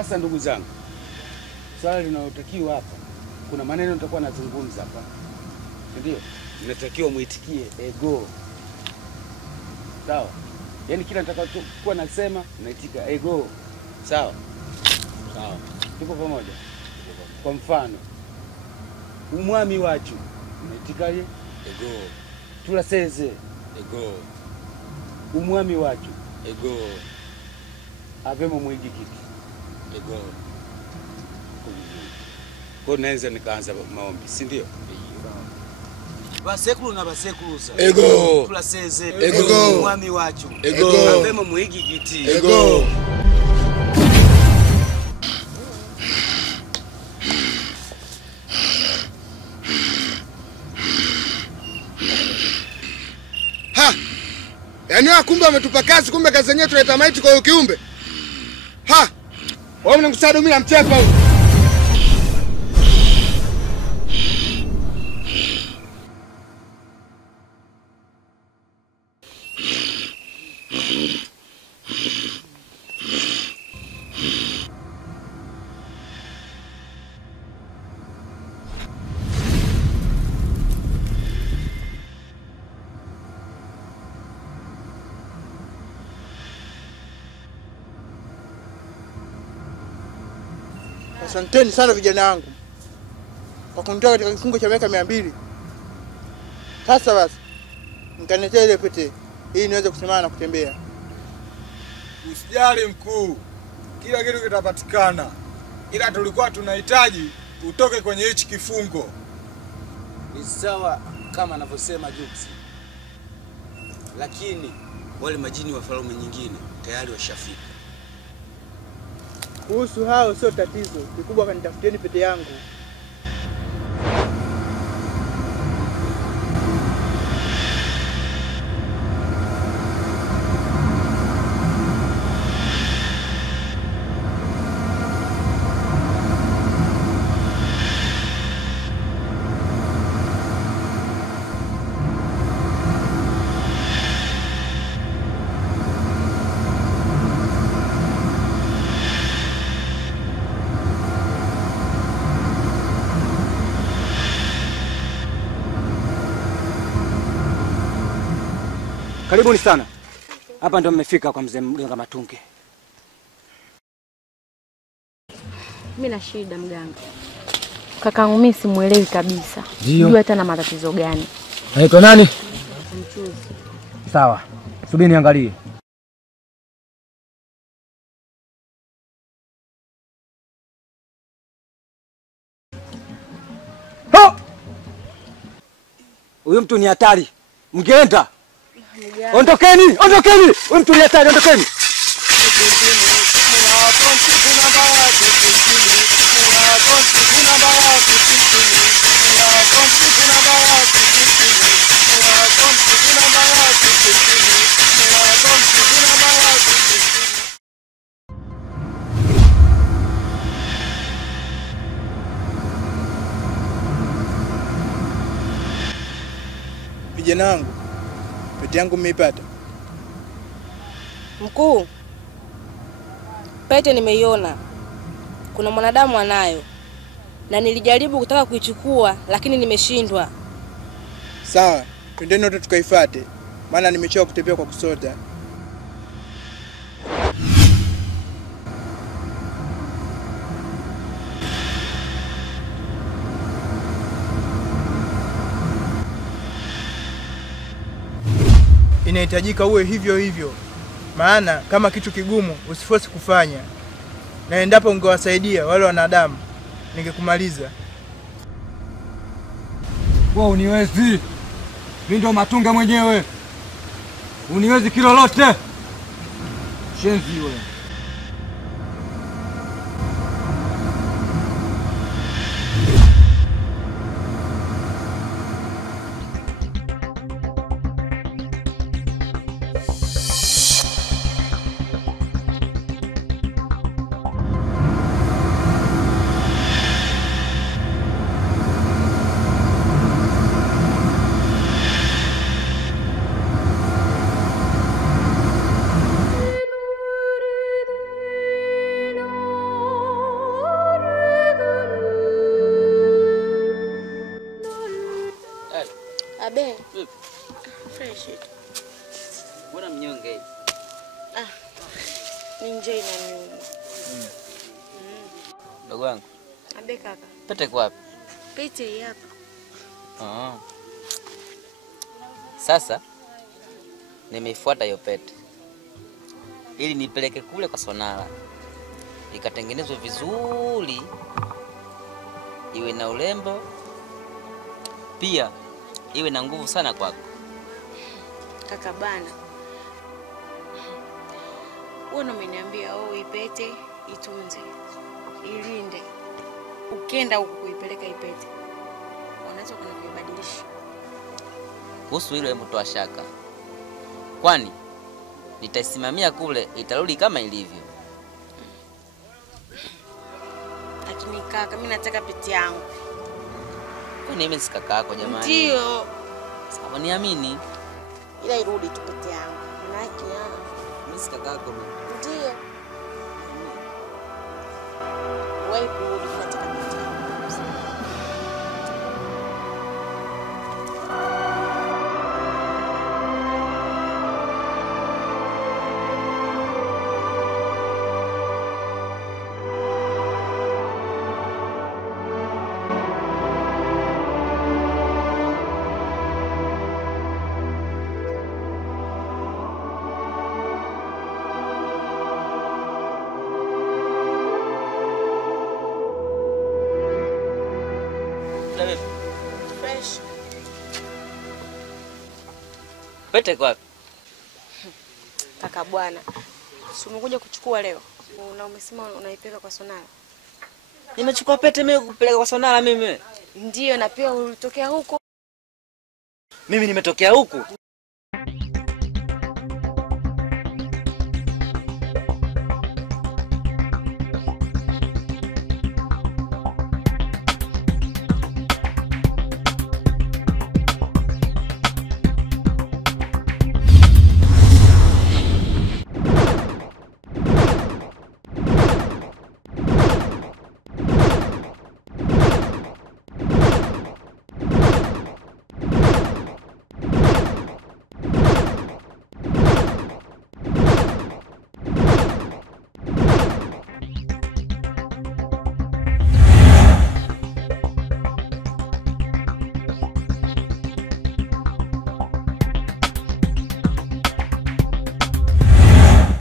Sasa ndugu zangu, swala linalotakiwa hapa, kuna maneno nitakuwa nazungumza hapa. Ndio? Mnatakiwa muitikie ego. Sawa? Yaani kila nitakachokuwa nasema naitika ego. Sawa? Sawa. Tupo pamoja. Kwa mfano, umwami wacu naitikaje? Ego. Tulaseze ego. Umwami wacu ego. Avemo mwigikiti ego. Kwa naweza nikaanza maombi, si ndio? Basekulu na basekuluza ego. Tulaseze ego. Umwami wacu ego. Avemo mwigikiti ego. Yaani kumbe ametupa kazi, kumbe kazi yenyewe tuleta maiti kwa kiumbe. Wewe mnakusaidia mimi na mchepa huyu. Asanteni sana vijana wangu kwa kunitoa katika kifungo cha miaka 200. Sasa basi mkaniletea ile pete ili niweze kusimama na kutembea. Usijali mkuu, kila kitu kitapatikana, ila tulikuwa tunahitaji utoke kwenye hichi kifungo. Ni sawa kama anavyosema Jux, lakini wale majini wa falme nyingine tayari washafika. Kuhusu hao sio tatizo, kikubwa kanitafutieni pete yangu. Karibuni sana. Hapa ndo mmefika kwa mzee Mganga Matunge. Mimi na shida mganga. Kakaangu mimi simuelewi kabisa. Sijui hata na matatizo gani. Anaitwa nani? Mchuzi. Sawa. Subiri niangalie. Huyu mtu ni hatari. Mngeenda. Ondokeni, ondokeni. Huyu mtu ni hatari, ondokeni. Vijana wangu, pete yangu mmeipata? Mkuu, pete nimeiona. Kuna mwanadamu anayo. Na nilijaribu kutaka kuichukua lakini nimeshindwa. Sawa, twendeni wote tukaifuate. Maana nimechoka kutembea kwa kusota. Inahitajika uwe hivyo hivyo. Maana kama kitu kigumu usifosi kufanya. Na endapo ungewasaidia wale wanadamu, ningekumaliza. Wewe uniwezi. Mimi ndo Matunge mwenyewe. Uniwezi kilolote. Shenzi wewe. Ni njei na nini? Ndugu wangu. Abe kaka. Pete kwa wapi? Pete hii hapa. Sasa nimeifuata hiyo pete ili nipeleke kule kwa sonara, ikatengenezwe vizuri, iwe na urembo, pia iwe na nguvu sana kwako. Kaka bana, wewe umeniambia ipete itunze, ilinde. Ukienda huko kuipeleka ipete, unaweza kuna kuibadilisha. Kuhusu hilo hebu toa shaka, kwani nitaisimamia kule, itarudi kama ilivyo. Lakini kaka, mimi nataka pete yangu. Kwani mimi si kaka yako jamani? Ndio. Sawa, niamini. Ila irudi tu pete yangu. Manaki mimi si kaka yako. Ndio. Wewe kurudi nataka pete yangu. Fresh. Pete kwa wapi? Kaka bwana, si umekuja kuchukua leo? Na umesema unaipeleka kwa sonara. Nimechukua pete mimi kupeleka kwa sonara mimi. Ndio, na pia ulitokea huko. Mimi nimetokea huku.